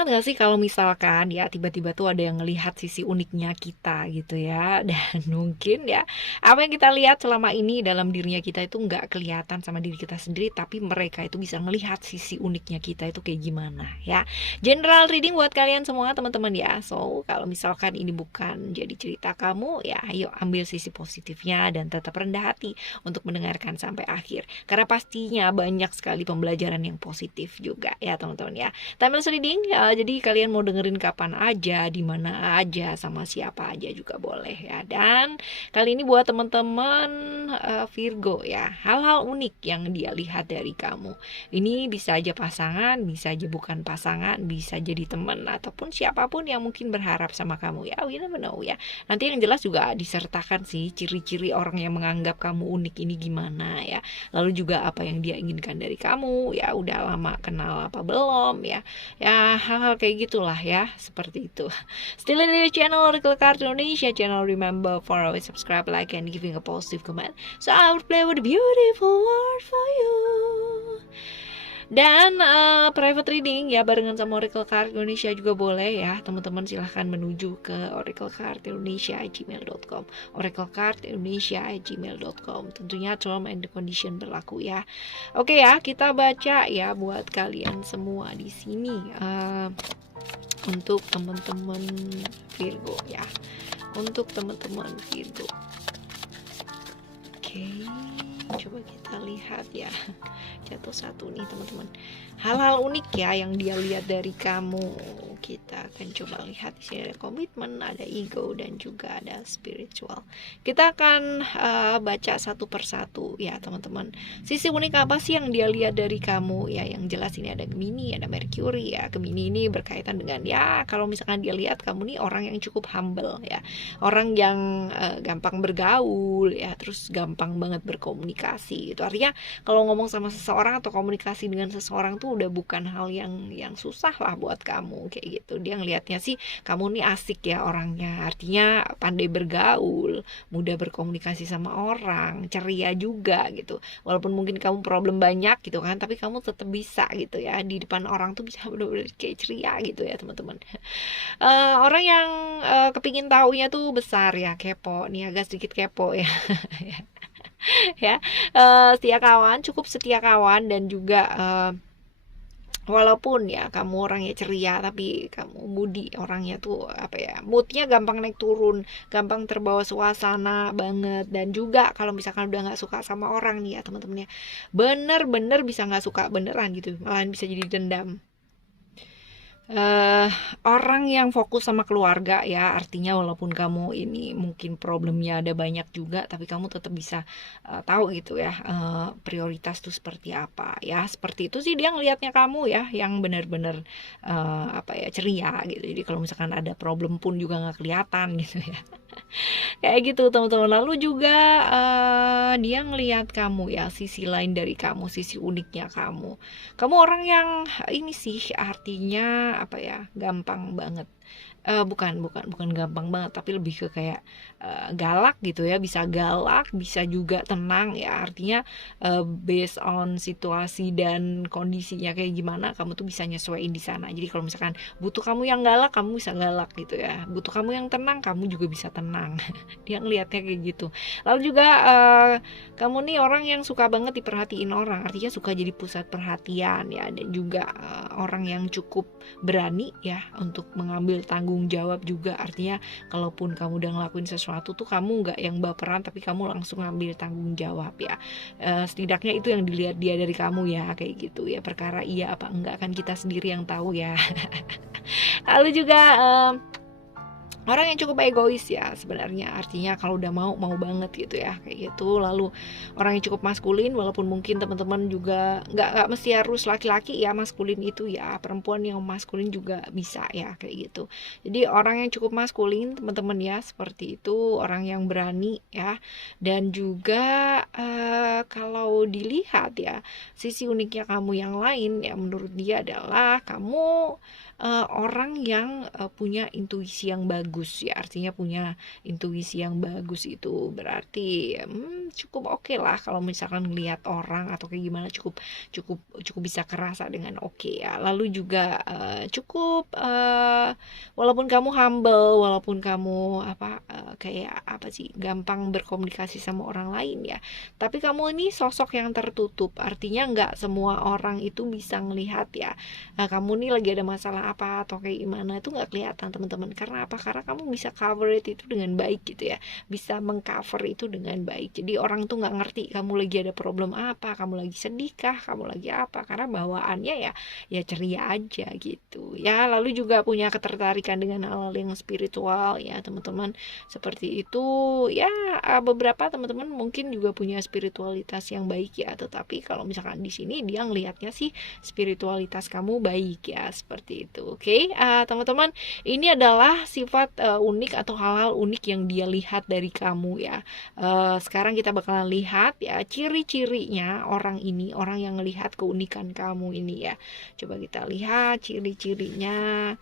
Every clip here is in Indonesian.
banget gak sih kalau misalkan ya tiba-tiba tuh ada yang ngelihat sisi uniknya kita gitu ya. Dan mungkin ya apa yang kita lihat selama ini dalam dirinya kita itu nggak kelihatan sama diri kita sendiri, tapi mereka itu bisa ngelihat sisi uniknya kita itu kayak gimana ya. General reading buat kalian semua teman-teman ya. So kalau misalkan ini bukan jadi cerita kamu ya, ayo ambil sisi positifnya dan tetap rendah hati untuk mendengarkan sampai akhir. Karena pastinya banyak sekali pembelajaran yang positif juga ya teman-teman ya. Timeless reading ya, jadi kalian mau dengerin kapan aja, di mana aja, sama siapa aja juga boleh ya. Dan kali ini buat teman-teman Virgo ya, hal-hal unik yang dia lihat dari kamu. Ini bisa aja pasangan, bisa aja bukan pasangan, bisa jadi teman ataupun siapapun yang mungkin berharap sama kamu ya. We never know ya. Nanti yang jelas juga disertakan sih ciri-ciri orang yang menganggap kamu unik ini gimana ya. Lalu juga apa yang dia inginkan dari kamu ya, udah lama kenal apa belum ya. Ya hal-hal kayak gitulah ya, seperti itu. Still in your channel Oracle Card Indonesia channel. Remember for always subscribe, like, and giving a positive comment, so I will play with a beautiful word for you. Dan private reading ya barengan sama Oracle Card Indonesia juga boleh ya. Teman-teman silahkan menuju ke oraclecardindonesia@gmail.com, oraclecardindonesia@gmail.com. Tentunya term and condition berlaku ya. Oke ya, kita baca ya buat kalian semua di sini. Untuk teman-teman Virgo ya. Untuk teman-teman Virgo. Oke, coba kita lihat ya. Jatuh satu nih teman-teman. Hal-hal unik ya yang dia lihat dari kamu. Kita akan coba lihat di sini ada komitmen, ada ego, dan juga ada spiritual. Kita akan baca satu persatu ya teman-teman. Sisi unik apa sih yang dia lihat dari kamu ya? Yang jelas ini ada Gemini, ada Mercury ya. Gemini ini berkaitan dengan ya kalau misalkan dia lihat kamu nih orang yang cukup humble ya. Orang yang gampang bergaul ya, terus gampang banget berkomunikasi. Itu artinya kalau ngomong sama seseorang atau komunikasi dengan seseorang tuh udah bukan hal yang susah lah buat kamu kayak gitu. Dia ngelihatnya sih kamu nih asik ya orangnya, artinya pandai bergaul, mudah berkomunikasi sama orang, ceria juga gitu. Walaupun mungkin kamu problem banyak gitu kan, tapi kamu tetap bisa gitu ya di depan orang tuh bisa bener-bener kayak ceria gitu ya teman-teman. Orang yang kepingin taunya tuh besar ya, kepo nih, agak sedikit kepo ya. Ya, setia kawan, cukup setia kawan, dan juga walaupun ya kamu orangnya ceria, tapi kamu moody orangnya tuh apa ya, moodnya gampang naik turun, gampang terbawa suasana banget. Dan juga kalau misalkan udah nggak suka sama orang nih ya teman-teman ya, bener-bener bisa nggak suka beneran gitu, malahan bisa jadi dendam. Orang yang fokus sama keluarga ya, artinya walaupun kamu ini mungkin problemnya ada banyak juga, tapi kamu tetap bisa tahu gitu ya prioritas tuh seperti apa ya. Seperti itu sih dia ngelihatnya kamu ya, yang benar-benar apa ya, ceria gitu. Jadi kalau misalkan ada problem pun juga nggak kelihatan gitu ya. Kayak gitu teman-teman. Lalu juga dia ngelihat kamu ya, sisi lain dari kamu, sisi uniknya kamu. Kamu orang yang ini sih artinya apa ya, gampang banget. Bukan gampang banget, tapi lebih ke kayak galak gitu ya, bisa galak, bisa juga tenang ya, artinya based on situasi dan kondisinya kayak gimana, kamu tuh bisa nyesuaiin di sana. Jadi kalau misalkan butuh kamu yang galak, kamu bisa galak gitu ya, butuh kamu yang tenang, kamu juga bisa tenang. Dia ngelihatnya kayak gitu. Lalu juga kamu nih orang yang suka banget diperhatiin orang, artinya suka jadi pusat perhatian ya, dan juga orang yang cukup berani ya untuk mengambil tanggung jawab juga. Artinya kalaupun kamu udah ngelakuin sesuatu tuh kamu nggak yang baperan, tapi kamu langsung ngambil tanggung jawab ya. Setidaknya itu yang dilihat dia dari kamu ya, kayak gitu ya. Perkara iya apa enggak kan kita sendiri yang tahu ya. Lalu juga orang yang cukup egois ya sebenarnya, artinya kalau udah mau banget gitu ya, kayak gitu. Lalu orang yang cukup maskulin, walaupun mungkin teman-teman juga nggak mesti harus laki-laki ya maskulin itu ya, perempuan yang maskulin juga bisa ya, kayak gitu. Jadi orang yang cukup maskulin teman-teman ya, seperti itu, orang yang berani ya. Dan juga kalau dilihat ya sisi uniknya kamu yang lain ya, menurut dia adalah kamu orang yang punya intuisi yang bagus bagus ya, artinya punya intuisi yang bagus. Itu berarti cukup oke lah kalau misalkan lihat orang atau kayak gimana, cukup cukup cukup bisa kerasa dengan oke ya. Lalu juga cukup walaupun kamu humble, walaupun kamu kayak apa sih, gampang berkomunikasi sama orang lain ya, tapi kamu ini sosok yang tertutup, artinya nggak semua orang itu bisa ngelihat ya kamu nih lagi ada masalah apa atau kayak gimana, itu nggak kelihatan teman-teman. Karena apa? Karena kamu bisa cover itu dengan baik gitu ya, bisa mengcover itu dengan baik. Jadi orang tuh nggak ngerti kamu lagi ada problem apa, kamu lagi sedih kah, kamu lagi apa, karena bawaannya ya ceria aja gitu ya. Lalu juga punya ketertarikan dengan hal-hal yang spiritual ya teman-teman, seperti itu ya. Beberapa teman-teman mungkin juga punya spiritualitas yang baik ya, tetapi kalau misalkan di sini dia ngelihatnya sih spiritualitas kamu baik ya, seperti itu. Oke, teman-teman, ini adalah sifat unik atau hal-hal unik yang dia lihat dari kamu ya. Sekarang kita bakalan lihat ya ciri-cirinya orang ini, orang yang melihat keunikan kamu ini ya. Coba kita lihat ciri-cirinya.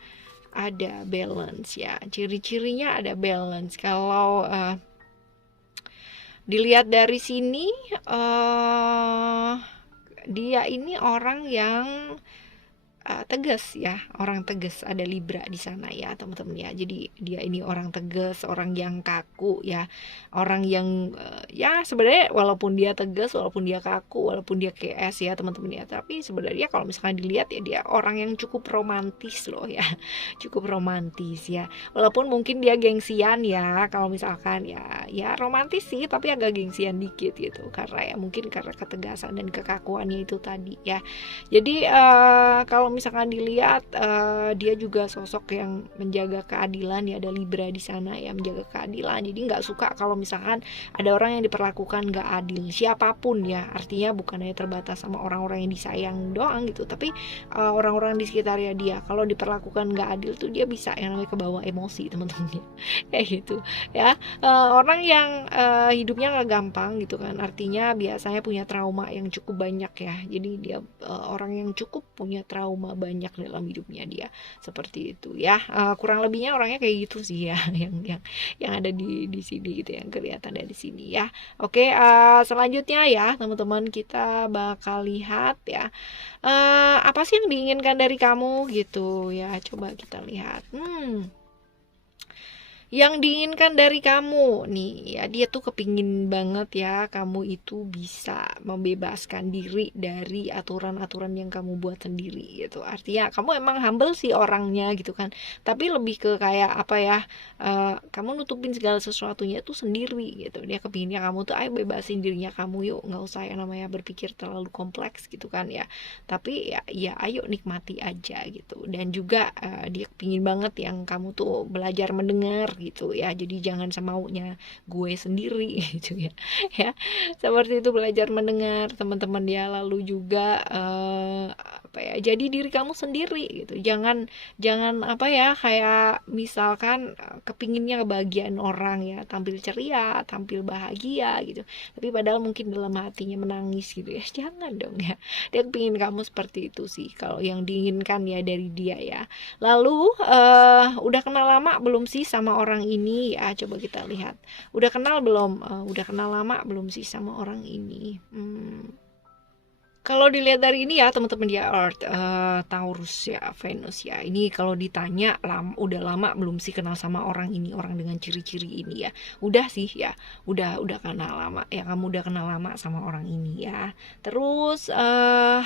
Ada balance ya, ciri-cirinya ada balance. Kalau dilihat dari sini, dia ini orang yang tegas ya, orang tegas. Ada Libra di sana ya teman-teman ya. Jadi dia ini orang tegas, orang yang kaku ya, orang yang ya sebenarnya walaupun dia tegas, walaupun dia kaku, walaupun dia KS ya teman-teman ya, tapi sebenarnya kalau misalkan dilihat ya dia orang yang cukup romantis loh ya, cukup romantis ya. Walaupun mungkin dia gengsian ya, kalau misalkan ya romantis sih, tapi agak gengsian dikit gitu, karena ya mungkin karena ketegasan dan kekakuannya itu tadi ya. Jadi kalau misalkan dilihat dia juga sosok yang menjaga keadilan ya, ada Libra di sana ya, menjaga keadilan. Jadi nggak suka kalau misalkan ada orang yang diperlakukan nggak adil, siapapun ya, artinya bukan hanya terbatas sama orang-orang yang disayang doang gitu, tapi orang-orang di sekitarnya dia kalau diperlakukan nggak adil tuh dia bisa yang namanya kebawa emosi teman-teman ya. Kayak gitu ya. Orang yang hidupnya nggak gampang gitu kan, artinya biasanya punya trauma yang cukup banyak ya. Jadi dia orang yang cukup punya trauma banyak dalam hidupnya dia, seperti itu ya. Kurang lebihnya orangnya kayak gitu sih ya, yang ada di sini gitu, yang kelihatan dari sini ya. Oke, selanjutnya ya teman-teman, kita bakal lihat ya apa sih yang diinginkan dari kamu gitu ya. Coba kita lihat. Yang diinginkan dari kamu nih ya, dia tuh kepingin banget ya kamu itu bisa membebaskan diri dari aturan-aturan yang kamu buat sendiri gitu. Artinya kamu emang humble sih orangnya gitu kan, tapi lebih ke kayak apa ya, kamu nutupin segala sesuatunya tuh sendiri gitu. Dia kepinginnya kamu tuh ayo bebasin dirinya kamu yuk, nggak usah yang namanya berpikir terlalu kompleks gitu kan ya, tapi ya ayo nikmati aja gitu. Dan juga dia kepingin banget yang kamu tuh belajar mendengar gitu ya, jadi jangan semaunya gue sendiri gitu ya. Ya seperti itu, belajar mendengar teman-teman ya. Lalu juga apa ya, jadi diri kamu sendiri gitu, jangan apa ya, kayak misalkan kepinginnya kebahagiaan orang ya, tampil ceria, tampil bahagia gitu, tapi padahal mungkin dalam hatinya menangis gitu ya, jangan dong ya. Dia kepingin kamu seperti itu sih kalau yang diinginkan ya dari dia ya. Lalu udah kenal lama belum sih sama orang ini ya, coba kita lihat. Udah kenal belum? Udah kenal lama belum sih sama orang ini? Kalau dilihat dari ini ya teman-teman ya, Earth, Taurus ya, Venus ya. Ini kalau ditanya udah lama belum sih kenal sama orang ini, orang dengan ciri-ciri ini ya. Udah sih ya, udah kenal lama ya, kamu udah kenal lama sama orang ini ya. Terus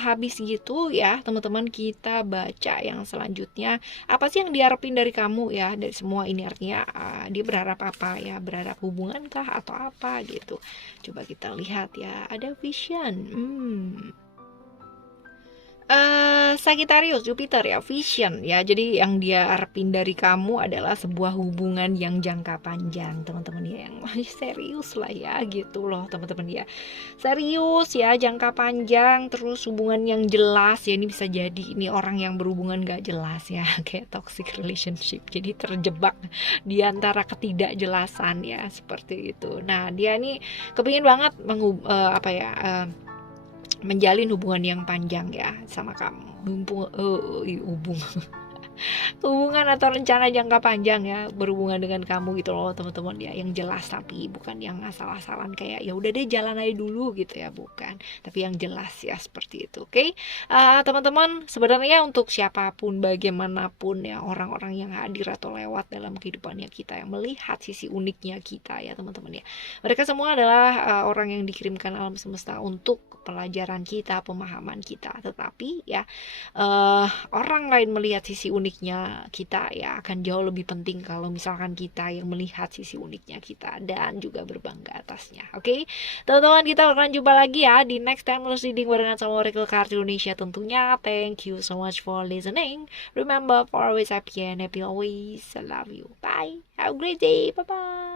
habis gitu ya teman-teman, kita baca yang selanjutnya. Apa sih yang diharapin dari kamu ya, dari semua ini? Artinya dia berharap apa ya, berharap hubungan kah atau apa gitu. Coba kita lihat ya, ada vision. Sagittarius, Jupiter ya, vision ya. Jadi yang dia harapin dari kamu adalah sebuah hubungan yang jangka panjang teman-teman ya, yang serius lah ya gitu loh teman-teman ya. Serius ya, jangka panjang, terus hubungan yang jelas ya. Ini bisa jadi ini orang yang berhubungan gak jelas ya, kayak toxic relationship, jadi terjebak di antara ketidakjelasan ya, seperti itu. Nah dia nih kepingin banget menjalin hubungan yang panjang ya sama kamu. hubungan atau rencana jangka panjang ya berhubungan dengan kamu gitu loh teman-teman ya, yang jelas, tapi bukan yang asal-asalan kayak ya udah deh jalan aja dulu gitu ya, bukan, tapi yang jelas ya seperti itu. Oke. Teman-teman, sebenarnya untuk siapapun bagaimanapun ya orang-orang yang hadir atau lewat dalam kehidupannya kita yang melihat sisi uniknya kita ya teman-teman ya, mereka semua adalah orang yang dikirimkan alam semesta untuk pelajaran kita, pemahaman kita. Tetapi ya orang lain melihat sisi uniknya kita ya akan jauh lebih penting kalau misalkan kita yang melihat sisi uniknya kita dan juga berbangga atasnya. Oke, teman-teman, kita bakalan jumpa lagi ya di next time reading barengan sama Oracle Card Indonesia tentunya. Thank you so much for listening. Remember, for always happy and happy always. I love you. Bye. Have a great day. Bye bye.